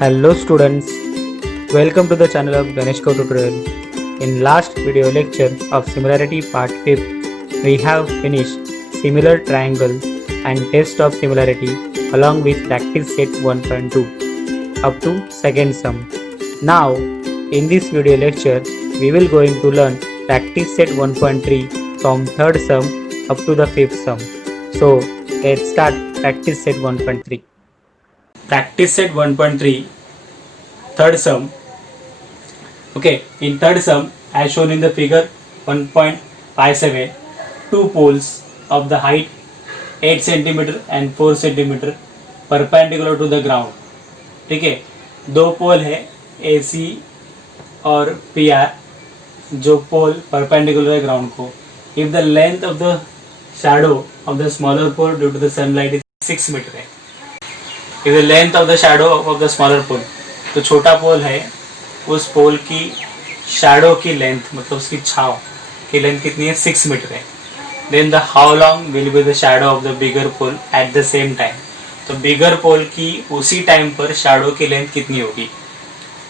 Hello students, welcome to the channel of Ganeshko Tutorial. In last video lecture of similarity part 5, we have finished similar triangle and test of similarity along with practice set 1.2 up to second sum. Now in this video lecture we will going to learn practice set 1.3 from third sum up to the fifth sum. So let's start practice set 1.3. Practice set 1.3 third sum. Okay, in third sum as shown in the figure 1.57, two poles of the height 8 cm and 4 cm perpendicular to the ground. ठीक है, दो पोल है AC और PR जो पोल परपेंडिकुलर है ground को. If the length of the shadow of the smaller pole due to the sunlight is 6 metre है. If the length of the shadow of the smaller pole, तो छोटा पोल है उस पोल की शैडो की लेंथ मतलब उसकी छाव की लेंथ कितनी है 6 मीटर है. Then the how long will be the shadow of the bigger pole at the same time. तो बिगर पोल की उसी टाइम पर शैडो की लेंथ कितनी होगी.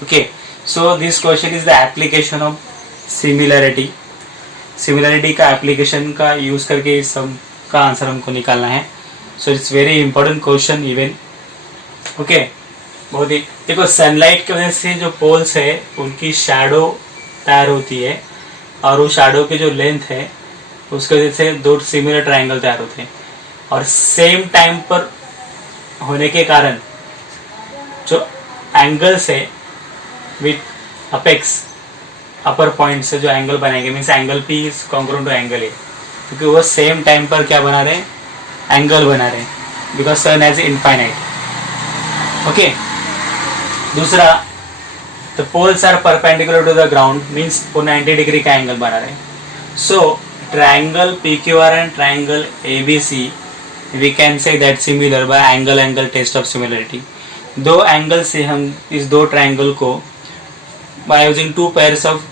Okay, so this question is the application of similarity. Similarity का एप्लीकेशन का यूज करके इस सब का आंसर हमको निकालना है. So it's very important question even. Okay, बहुत ही देखो, सनलाइट की वजह से जो पोल्स है उनकी शैडो तैयार होती है और वो शैडो की जो लेंथ है उसकी वजह से दो सिमिलर ट्रायंगल तैयार होते हैं और सेम टाइम पर होने के कारण जो एंगल्स है विथ अपेक्स अपर पॉइंट से जो एंगल बनाएंगे means angle P is congruent to angle A, क्योंकि वो सेम टाइम पर क्या बना रहे हैं, एंगल बना रहे हैं because sun has infinite. Okay, दूसरा, the poles are perpendicular to the ground means वो 90 डिग्री का एंगल बना रहे हैं. So triangle PQR and triangle ABC we can say that similar by angle test of similarity. दो angle से हम इस दो ट्रायंगल को by using two pairs of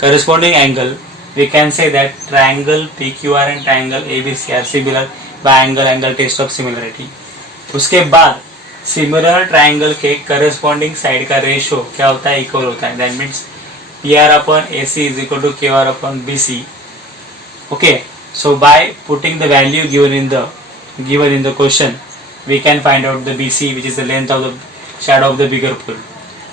corresponding angle we can say that triangle PQR and triangle ABC are similar by angle test of similarity. उसके बाद similar triangle के corresponding side का रेशो क्या होता है, इक्वल होता है. That means PR upon AC is equal to QR upon BC. Okay, so by putting the value given in the question we can find out the BC which is the length of the shadow of the bigger pole.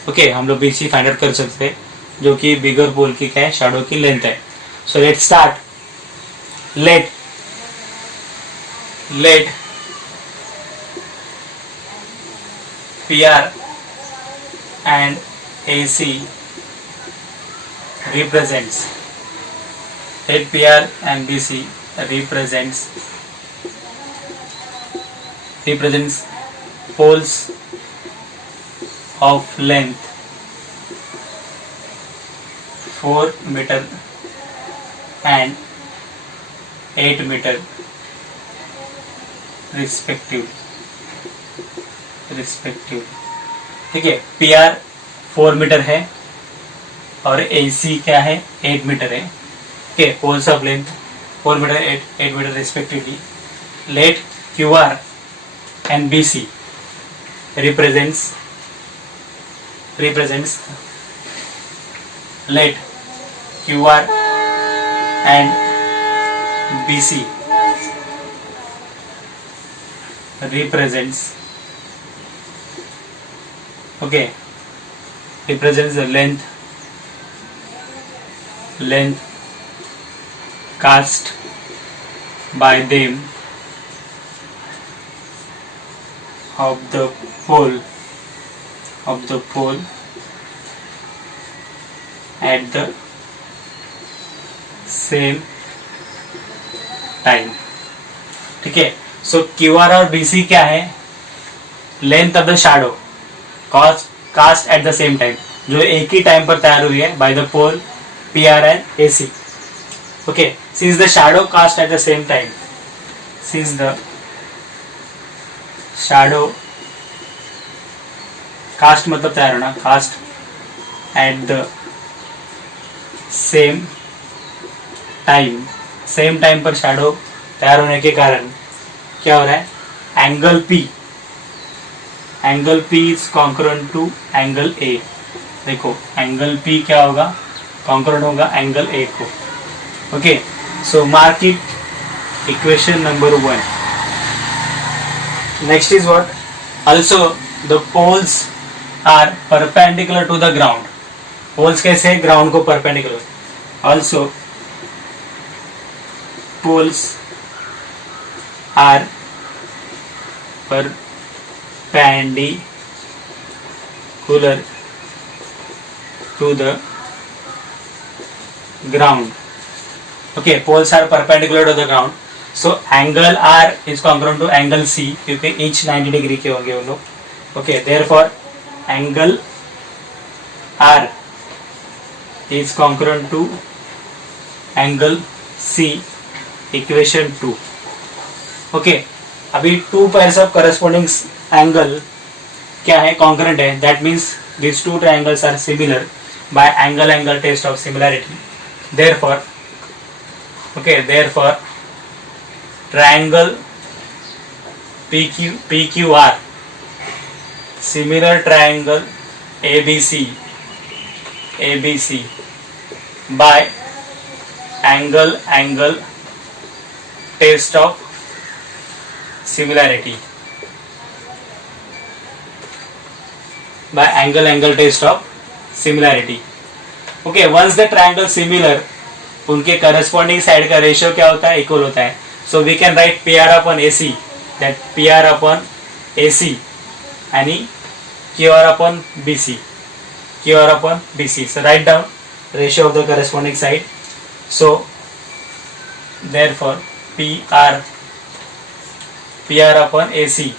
Okay, हम लोग BC find out कर सकते हैं जो कि बिगर पोल की क्या है, शैडो की लेंथ है. So let start. Let PR and AC represents, let PR and BC represents poles of length 4 meter and 8 meter respectively. ठीक है, PR 4 मीटर है और AC क्या है, 8 मीटर है. Okay, poles of length 4 metre 8 metre respectively. Let QR and BC represents let QR and BC represents the length cast by them of the pole at the same time. ठीक है, सो QR और BC क्या है, length of the shadow cast at the same time, जो एक ही time पर तैयार हुई है by the pole PR and AC. Okay, since the shadow cast at the same time, since the shadow cast मतलब तैयार होना, cast at the same time पर शैडो तैयार होने के कारण क्या हो रहा है, angle P angle P is concurrent to angle A। देखो एंगल P क्या होगा, कॉन्करेंट होगा एंगल A को। Okay, so mark it equation number 1। Next is what, also the poles are perpendicular to the ground. Poles कैसे है, ground को perpendicular. Also poles are perpendicular to the ground. Okay, poles are perpendicular to the ground. So angle R is congruent to angle C क्योंकि each 90 degree के होंगे वो लोग. Okay, therefore angle R is congruent to angle C, equation 2. Okay, अभी two pairs of corresponding angle क्या है, concurrent है, that means this two triangles are similar by angle angle test of similarity. Therefore triangle PQR similar triangle ABC by angle angle test of similarity by angle test of similarity. Okay, once the triangle similar, उनके corresponding side का ratio क्या होता है, equal होता है. So we can write PR upon AC, that PR upon AC आणि QR upon BC. So write down ratio of the corresponding side. So therefore PR upon AC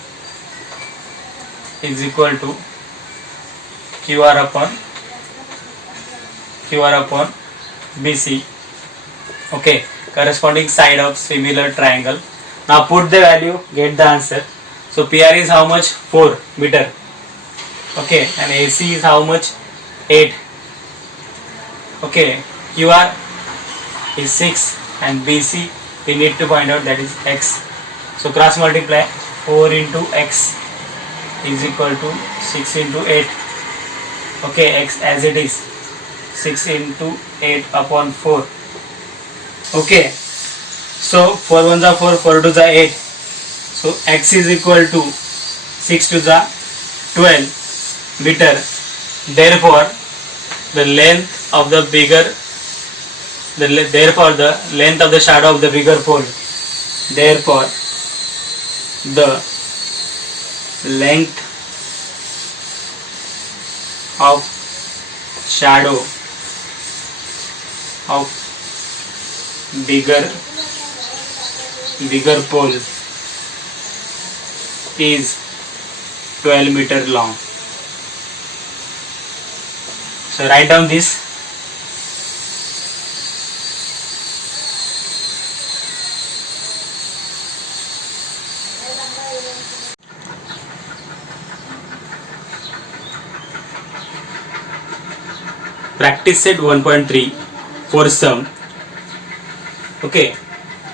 is equal to QR upon BC. Okay, corresponding side of similar triangle. Now put the value, get the answer. So PR is how much, 4 meter. Okay, and AC is how much, 8. Okay, QR is 6 and BC we need to find out, that is X. So cross multiply, 4 into X is equal to 6 into 8. Okay, X as it is, 6 into 8 upon 4. Okay, so 4 1s are 4, 4 2s are 8. So X is equal to 6 2s are 12 meter. Therefore the length of the length of the shadow of the bigger pole. Therefore the length of shadow of bigger pole is 12 meter long. So write down this. Practice set 1.3 for sum. Okay,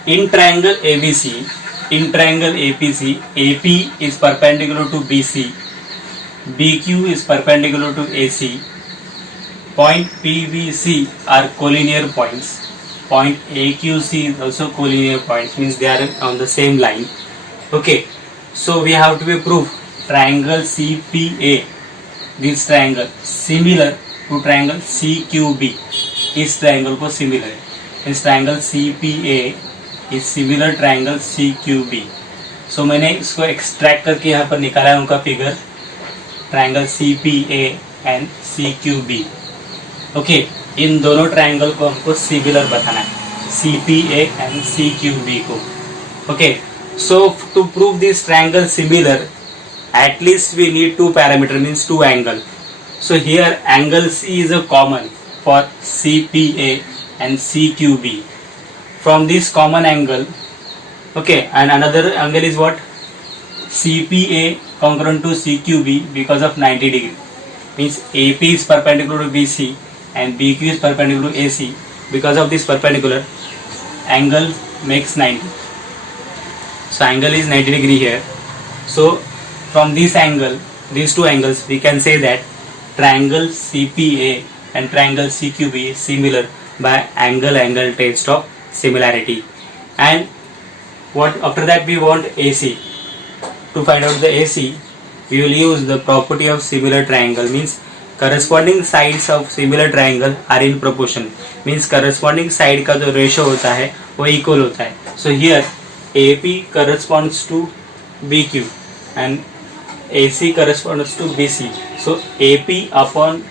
in triangle ABC, in triangle APC, AP is perpendicular to BC, BQ is perpendicular to AC, point PBC are collinear points, point AQC is also collinear points, means they are on the same line. Okay, so we have to be proof triangle CPA, this triangle similar to triangle CQB, इस triangle को similar है, इस triangle CPA is similar triangle CQB. So मैंने इसको extract करके यहाँ पर निकाला है उनका figure, triangle CPA and CQB. Okay, इन दोनों ट्रायंगल को हमको सिमिलर बताना है, CPA एंड CQB को. Okay, so to prove this triangle similar, at least we need two parameter, means two angle. So here angle C is a common for CPA and CQB. From this common angle, okay, and another angle is what, CPA congruent to CQB because of 90 degree, means AP is perpendicular to BC and BQ is perpendicular to AC. Because of this perpendicular, angle makes 90. So angle is 90 degree here. So from this angle these two angles, we can say that triangle CPA and triangle CQB is similar by angle test of similarity. And what after that we want AC. To find out the AC, we will use the property of similar triangle, means corresponding sides of similar triangle are in proportion, means corresponding side का जो ratio होता है वो equal होता है. So here AP corresponds to BQ and AC corresponds to BC. So AP upon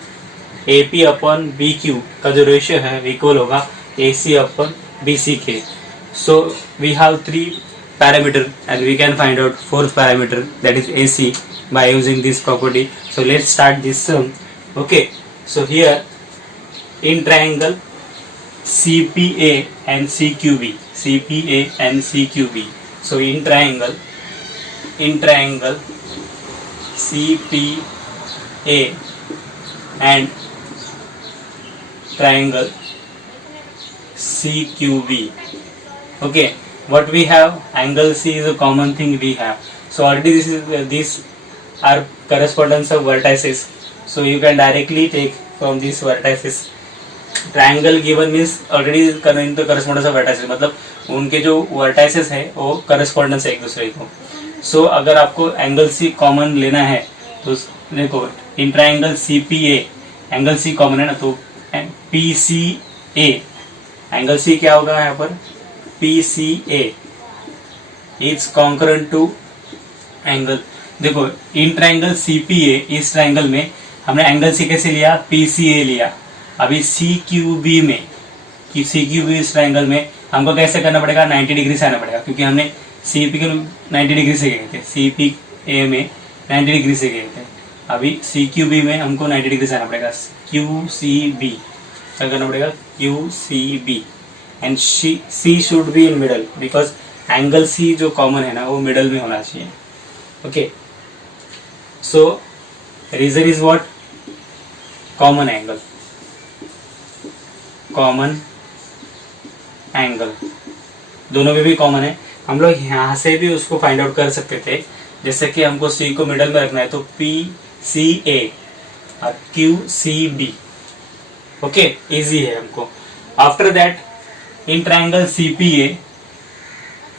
BQ का जो ratio है equal होगा AC upon BC के. So we have three parameter and we can find out fourth parameter, that is AC, by using this property. So let's start this sum. Okay, so here in triangle CPA and CQB, so in triangle CPA and triangle CQB. Okay, what we have, angle C is a common thing we have. So already these are correspondence of vertices. So you can directly take from these vertices. Triangle given means already in the correspondence of vertices, मतलब उनके जो vertices है वो correspondence है एक दूसरे को. So अगर आपको angle C common लेना है तो देखो in triangle CPA angle C common है ना, तो PCA angle C क्या होगा यहाँ पर, PCA is congruent to angle. देखो इन ट्राइंगल CPA, इस ट्राइंगल में हमने एंगल C कैसे लिया, PCA लिया. अभी CQB में कि CQB इस ट्राइंगल में हमको कैसे करना पड़ेगा, 90 डिग्री से आना पड़ेगा, क्योंकि हमने CP के 90 डिग्री से गए थे, CPA में 90 डिग्री से गए थे. अभी CQB में हमको 90 डिग्री से आना पड़ेगा, QCB क्या करना पड़ेगा, QCB. And C should be in middle, because angle C जो कॉमन है ना वो मिडल में होना चाहिए. Okay, so reason is what, common angle दोनों में भी कॉमन है. हम लोग यहाँ से भी उसको फाइंड आउट कर सकते थे, जैसे कि हमको C को मिडल में रखना है तो PCA और QCB. ओके, इजी है हमको. After that in triangle CPA,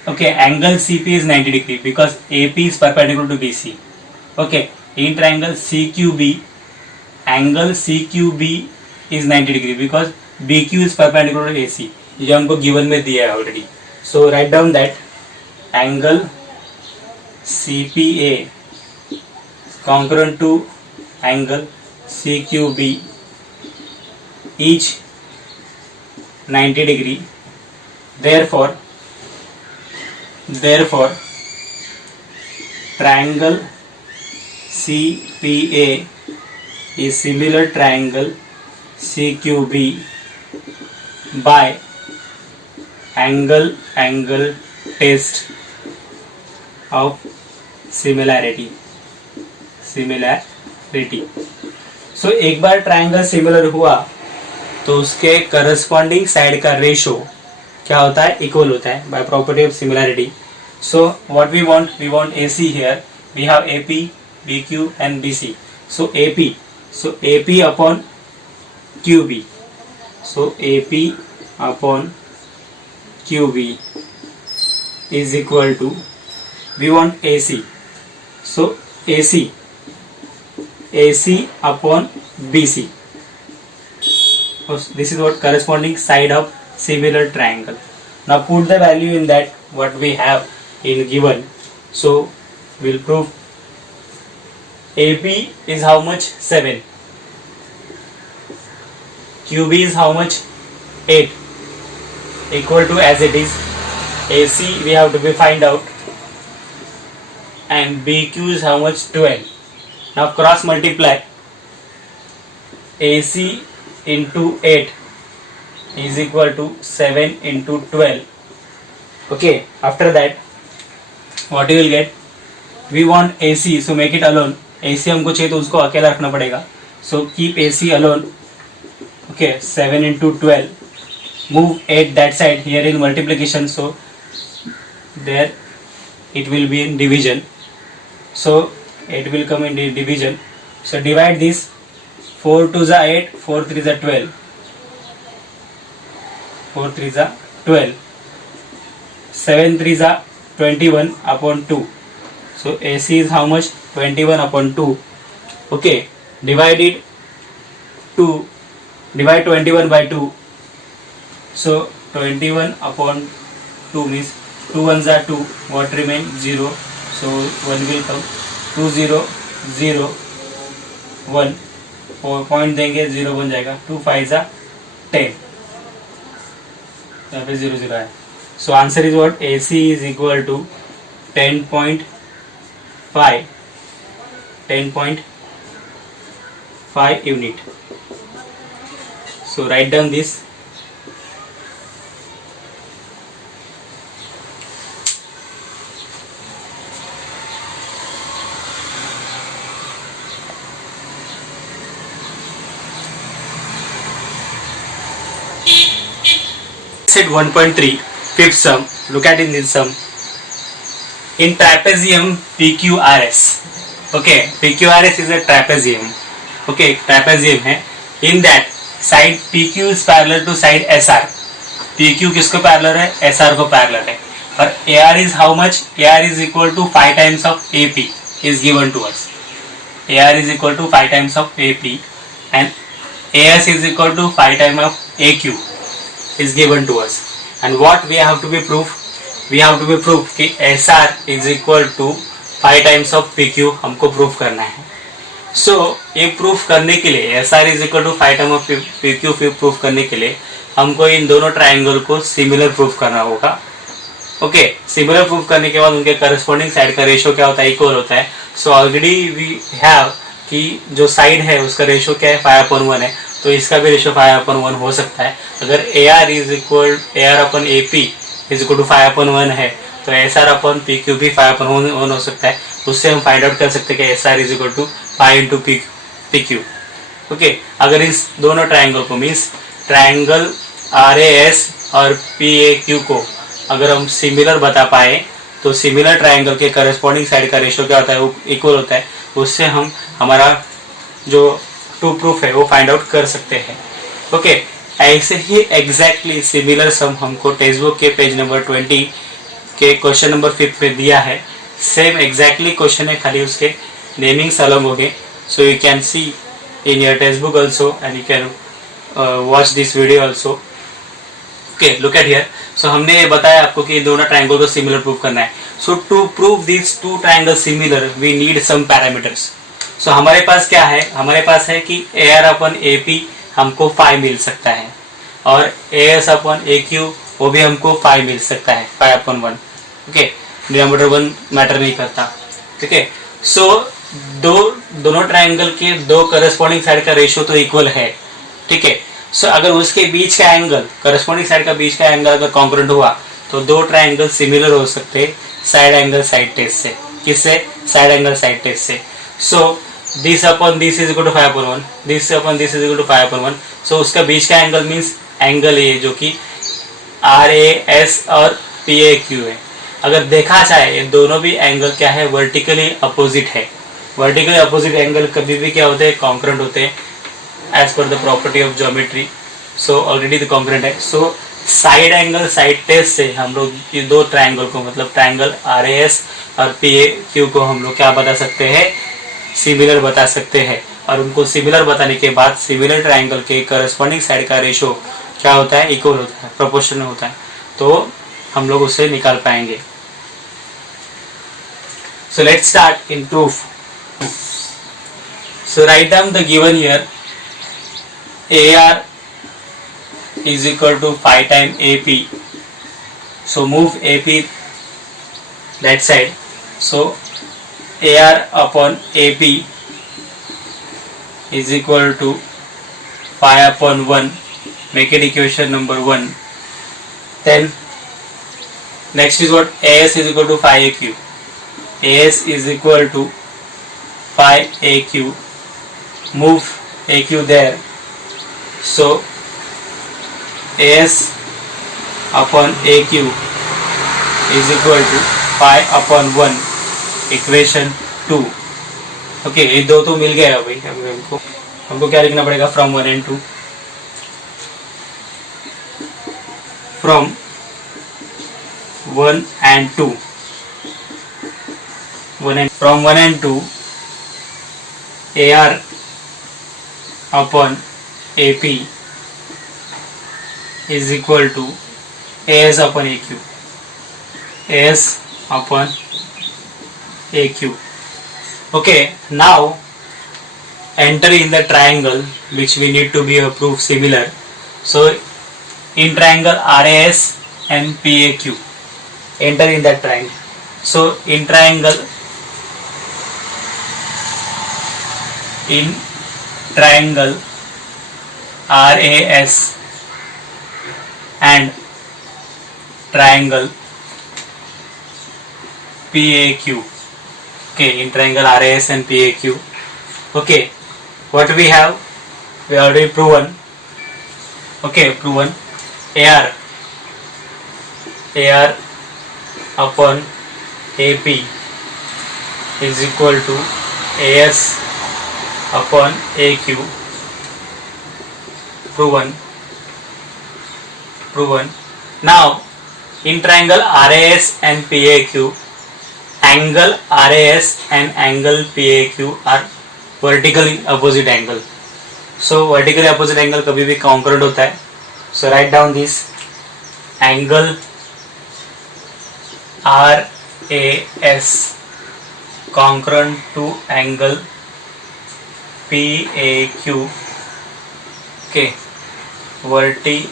okay, angle CP is 90 degree because AP is perpendicular to BC. Okay, in triangle CQB, angle CQB is 90 degree because BQ is perpendicular to AC. ये हमको given में दिया है already. So write down that angle CPA congruent to angle CQB, each 90 degree. Therefore triangle CPA is similar triangle CQB by angle test of similarity. So एक बार triangle similar हुआ तो उसके corresponding side का रेशो क्या होता है, equal होता है by property of similarity. So what we want AC here, we have AP, BQ and BC. So AP upon QB, so AP upon QB is equal to, we want AC, so AC upon BC. So this is what corresponding side of similar triangle. Now put the value in that what we have in given. So we'll prove AP is how much, 7. QB is how much, 8, equal to, as it is, AC we have to be find out, and BQ is how much, 12. Now cross multiply, AC into 8 is equal to 7 into 12. Okay, after that what you will get, we want AC, so make it alone. AC हमको चाहिए तो उसको अकेला रखना पड़ेगा, so keep AC alone. Okay, 7 into 12, move 8 that side, here in multiplication, so there it will be in division. So 8 will come in division. So divide this. 4 2s are 8, 4 3s are 12. 4 3s are 12. 7 3s are 21 upon 2. So AC is how much? 21 upon 2. Okay, divide it 2. Divide 21 by 2. So 21 upon 2 means 2 ones are 2. What remain? 0. So 1 will come. 2 0 0 1. पॉइंट देंगे 0 बन जाएगा. 2 5 10. यहाँ पे 0 0 है. So answer is what? AC is equal to 10.5 unit. So write down this. Set 1.3 fifth sum. Look at in this sum. In trapezium PQRS. Okay, PQRS is a trapezium. Okay, trapezium है. In that side PQ is parallel to side SR. PQ किसको parallel है? SR को parallel है. और AR is how much? AR is equal to 5 times of AP is given to us. AR is equal to 5 times of AP and AS is equal to 5 times of AQ is given to us. And what we have to be proof? We have to be proof कि SR is equal to 5 times of PQ हमको प्रूफ करना है. So ये प्रूफ करने के लिए SR is equal to 5 times of PQ proof करने के लिए हमको इन दोनों ट्राइंगल को सिमिलर प्रूफ करना होगा. ओके, सिमिलर प्रूफ करने के बाद उनके करस्पॉन्डिंग साइड का रेशियो क्या होता है? इक्वल होता है. सो ऑलरेडी वी हैव कि जो साइड है उसका रेशियो क्या है? 5/1 है. तो इसका भी रेशियो 5/1 हो सकता है. अगर AR is equal AR upon AP is equal to 5/1 है तो SR अपन PQ भी 5/1 हो सकता है. उससे हम फाइंड आउट कर सकते हैं कि SR is equal to 5 into PQ. Okay, अगर इस दोनों ट्राइंगल को मीन्स ट्राइंगल RAS और PAQ को अगर हम सिमिलर बता पाए तो सिमिलर ट्राइंगल के करस्पॉन्डिंग साइड का रेशियो क्या होता है? वो इक्वल होता है. उससे हम हमारा जो टू प्रूफ है वो फाइंड आउट कर सकते हैं. ओके, ऐसे ही एग्जैक्टली सिमिलर सम हमको टेक्स्ट बुक के पेज नंबर 20 के क्वेश्चन नंबर 5 पे दिया है. सेम एग्जैक्टली क्वेश्चन है, खाली उसके नेमिंग्स अलग हो गए. So you can see in your textbook also and you can watch this video also. Okay, look at here. So हमने ये बताया आपको कि दोनों ट्राइंगल को सिमिलर प्रूव करना है. So to prove this two triangle similar we need some parameters. So हमारे पास क्या है? हमारे पास है कि AR अपन AP हमको 5 मिल सकता है और AS अपन AQ वो भी हमको 5 मिल सकता है 5/1. ओके, डिनोमिनेटर 1 मैटर नहीं करता. ठीक है. सो दोनों ट्राइंगल के दो करस्पॉन्डिंग साइड का रेशियो तो इक्वल है. ठीक है. सो अगर उसके बीच का एंगल करस्पॉन्डिंग साइड का बीच का एंगल अगर कॉन्ग्रुएंट हुआ तो दो ट्राइंगल सिमिलर हो सकते साइड एंगल साइड टेस्ट से. किससे? साइड एंगल साइड टेस्ट से. So this upon this is equal to 5/1, this upon this is equal to 5/1. So उसका बीच का एंगल मीन्स एंगल ए जो कि RAS और PAQ है. अगर देखा जाए ये दोनों भी एंगल क्या है? वर्टिकली अपोजिट है. वर्टिकली अपोजिट एंगल कभी भी क्या होते हैं? कॉन्ग्रुएंट होते हैं as per the property of geometry. So already the congruent है. So side angle side test से हम लोग ये दो ट्राइंगल को मतलब ट्राइंगल RAS और PAQ को हम लोग क्या बता सकते हैं? सिमिलर बता सकते हैं. और उनको सिमिलर बताने के बाद सिमिलर ट्राइंगल के करस्पॉन्डिंग साइड का रेशियो क्या होता है? इक्वल होता है, प्रोपोर्शनल होता है. तो हम लोग उससे निकाल पाएंगे. So let's start in proof. So write down the given here AR is equal to 5 times AP. So move AP that side. So AR upon AP is equal to 5/1. Make it equation number 1. Then next is what? AS is equal to 5AQ. AS is equal to 5AQ. Move AQ there. So AS upon AQ is equal to 5/1. Equation 2. ओके ये दो तो मिल गया भाई हमको क्या लिखना पड़ेगा फ्रॉम 1 and 2 फ्रॉम 1 and 2 from 1 and 2 AR upon AP is equal to AS upon AQ. AS upon AQ. Okay, now enter in the triangle which we need to be proved similar. So in triangle RAS and PAQ, enter in that triangle. So in triangle RAS and triangle PAQ. Okay, in triangle RAS and PAQ. Okay, what we have? We already proven. Okay, proven. AR upon AP is equal to AS upon AQ. Proven. Now in triangle RAS and PAQ, angle RAS and angle PAQ are vertically opposite angle. So vertically opposite angle कभी भी congruent होता है. So write down this angle RAS congruent to angle PAQ. Okay, vertically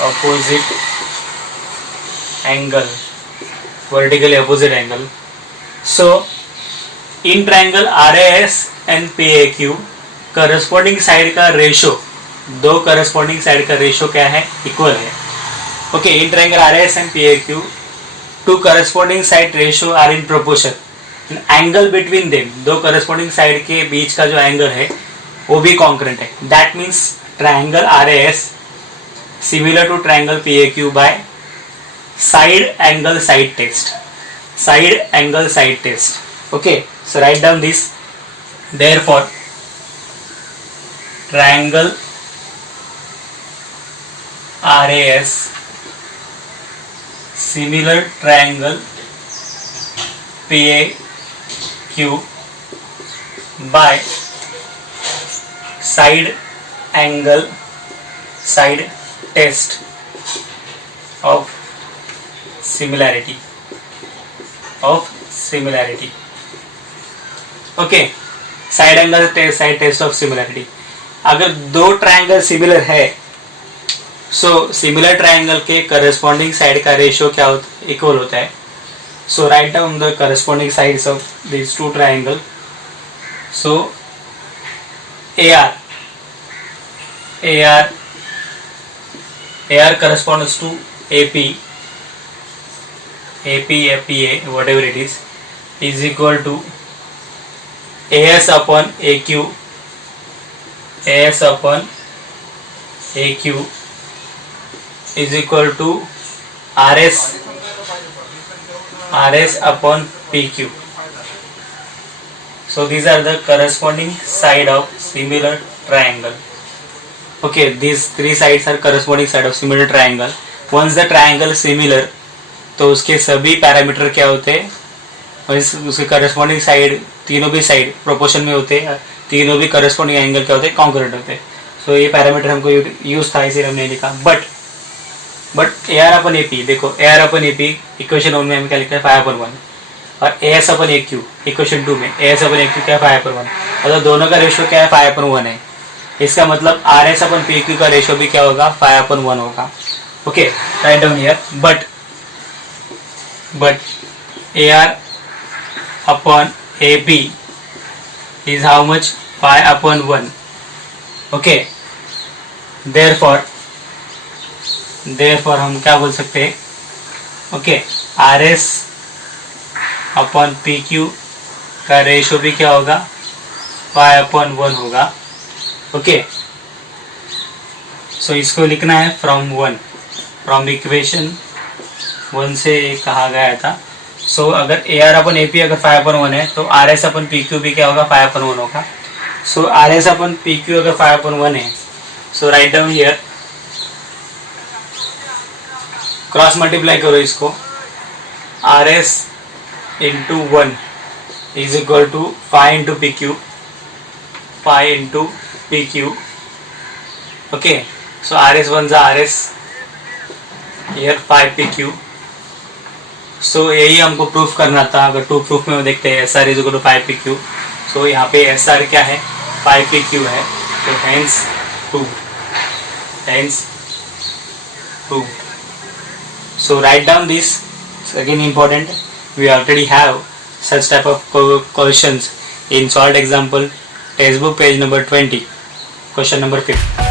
opposite angle. So in triangle RAS and PAQ corresponding side का रेशो, दो corresponding side का ratio क्या है? इक्वल है. Okay, in triangle RAS and PAQ two corresponding side ratio are in proportion. Angle between them, दो corresponding side के बीच का जो angle है वो भी congruent है. That means triangle RAS similar to triangle PAQ by side angle side test. Okay, so write down this. Therefore triangle RAS similar triangle PAQ by side angle side test of similarity. Okay, side angle side test of similarity. अगर दो triangle similar है, so similar triangle के corresponding side का ratio क्या होता equal होता है. So write down the corresponding sides of this two triangle. So AR corresponds to AP, FPA, whatever it is equal to AS upon AQ is equal to RS upon PQ. So these are the corresponding side of similar triangle. Okay, these three sides are corresponding side of similar triangle. Once the triangle similar, तो उसके सभी पैरामीटर क्या होते हैं, उसके corresponding side तीनों भी side proportion में होते हैं, तीनों भी करस्पॉन्डिंग एंगल क्या होते हैं, कॉन्ग्रुएंट होते हैं. सो ये पैरामीटर हमको यूज था इसीलिए हमने लिखा. बट AR अपन AP, देखो AR अपन AP इक्वेशन 1 में हम क्या लिखते हैं 5/1, और AS अपन AQ इक्वेशन 2 में AS अपन AQ क्या है 5/1. मतलब दोनों का रेशियो क्या है 5/1 है. इसका मतलब RS अपन PQ का रेशियो भी क्या होगा 5/1 होगा. Okay, right down here. But AR upon AP is how much? 5/1. Okay, therefore हम क्या बोल सकते हैं? ओके, RS upon PQ का रेशियो भी क्या होगा 5/1 होगा. ओके, सो इसको लिखना है फ्रॉम इक्वेशन 1 से कहा गया था सो अगर A R upon A P अगर 5/1 है तो R S upon P Q भी क्या होगा 5/1 होगा. So R S upon P Q अगर 5/1 है, so write down here, cross multiply करो इसको, R S into 1 is equal to 5 into P Q, 5 into P Q. Okay, so R S one जा R S, here 5 P Q. So यही हमको प्रूफ करना था. अगर टू प्रूफ में देखते हैं S R is equal to 5 P Q. So यहाँ पे एस आर क्या है 5 पी क्यू है, तो hence proof. So write down this. It's again important. We already have such type of questions in solved example textbook page number 20, question number 5.